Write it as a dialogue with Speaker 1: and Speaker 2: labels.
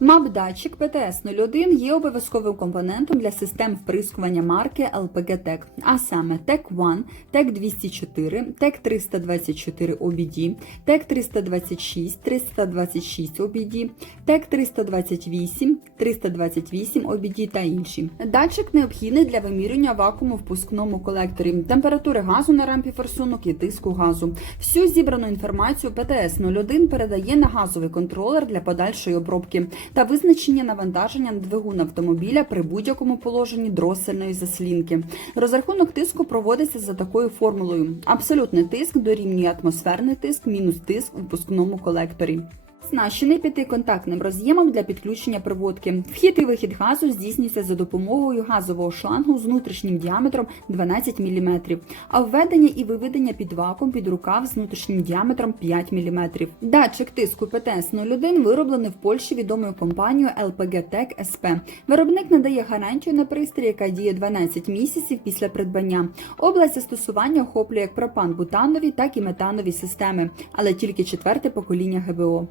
Speaker 1: ПАП-датчик ПТС-01 є обов'язковим компонентом для систем вприскування марки LPG TEC, а саме TEC-1, TEC-204, TEC-324 OBD, TEC-326, 326 OBD, TEC-328, 328 OBD та інші. Датчик необхідний для вимірювання вакууму в впускному колекторі, температури газу на рампі форсунок і тиску газу. Всю зібрану інформацію ПТС-01 передає на газовий контролер для подальшої обробки та визначення навантаження на двигун автомобіля при будь-якому положенні дросельної заслінки. Розрахунок тиску проводиться за такою формулою: абсолютний тиск дорівнює атмосферний тиск мінус тиск у впускному колекторі. Оснащений п'ятиконтактним роз'ємом для підключення проводки. Вхід і вихід газу здійснюється за допомогою газового шлангу з внутрішнім діаметром 12 мм, а введення і виведення під вакуум під рукав з внутрішнім діаметром 5 мм. Датчик тиску ПТС-01 вироблений в Польщі відомою компанією LPG Tech SP. Виробник надає гарантію на пристрій, яка діє 12 місяців після придбання. Область застосування охоплює як пропан-бутанові, так і метанові системи, але тільки четверте покоління ГБО.